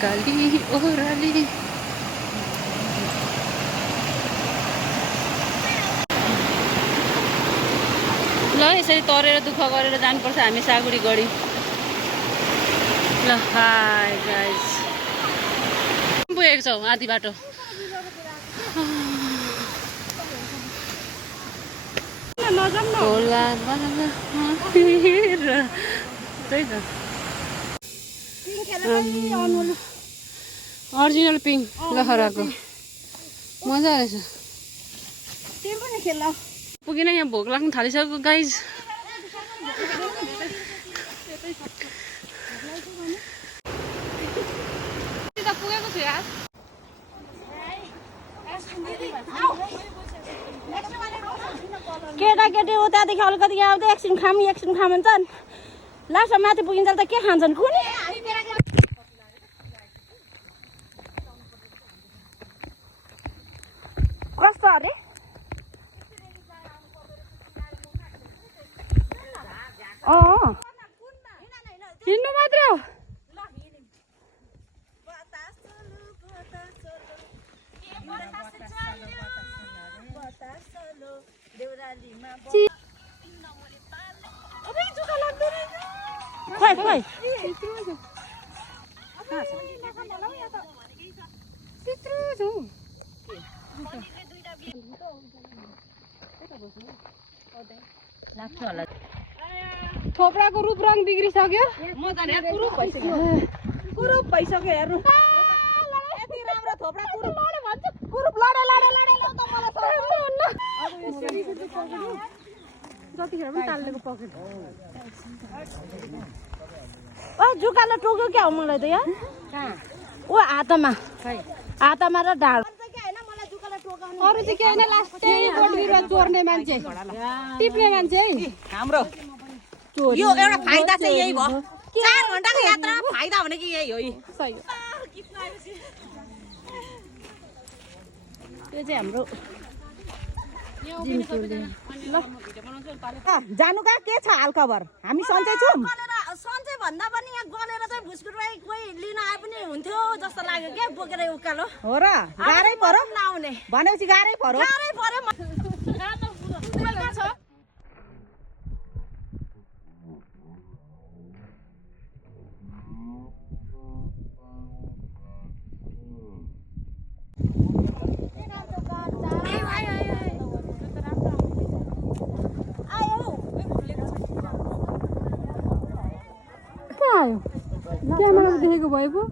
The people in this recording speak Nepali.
काली ओह्राली ल यसरी तरेर दुःख गरेर जानुपर्छ हामी सागुडी गढी। ल हाय गाइस पुगेको छौँ आधी बाटो। होला त्यही त अरिजिनल पिङ लहराको मजा रहेछ। पुगेन यहाँ भोक लाग्नु थालिसक्यो गाइज। पुगेको छु यार। केटाकेटी उतादेखि अलिकति यहाँ आउँदै एकछिन खाम भन्छन्। लास्टमा माथि पुगिन्छ त के खान्छन् कुनी? कस्तो अरे हिँड्नु मात्र हो। खोइ थोप्राको रूप रङ बिग्रिसक्यो। कुरूप भइसक्यो हेर्नु। यति राम्रो थोप्रा कुरूप जतिखेर पनि तालेको पकेट जुकालो टोक्यो क्या हो मलाई त यहाँ ओ हातमा र ढाड। अरू चाहिँ के होइन लास्टै बोट बिरुवा चोर्ने मान्छे टिप्ने मान्छे है हाम्रो यो एउटा फाइदा चाहिँ यही भयो। 4 घण्टाको यात्रामा फाइदा भनेको यही हो। सही हो। त्यो चाहिँ हाम्रो जानु कहाँ के छ हालखबर? हामी सन्चै छौँ। सन्चै भन्दा पनि यहाँ गलेर चाहिँ भुस्कुटबाई कोही लिन आए पनि हुन्थ्यो जस्तो लाग्यो क्या बोकेर उकालो। हो र गाह्रै पर्यो नआउने भनेपछि गाह्रै पर्यो। क्यामेरामा देखेको भए पो।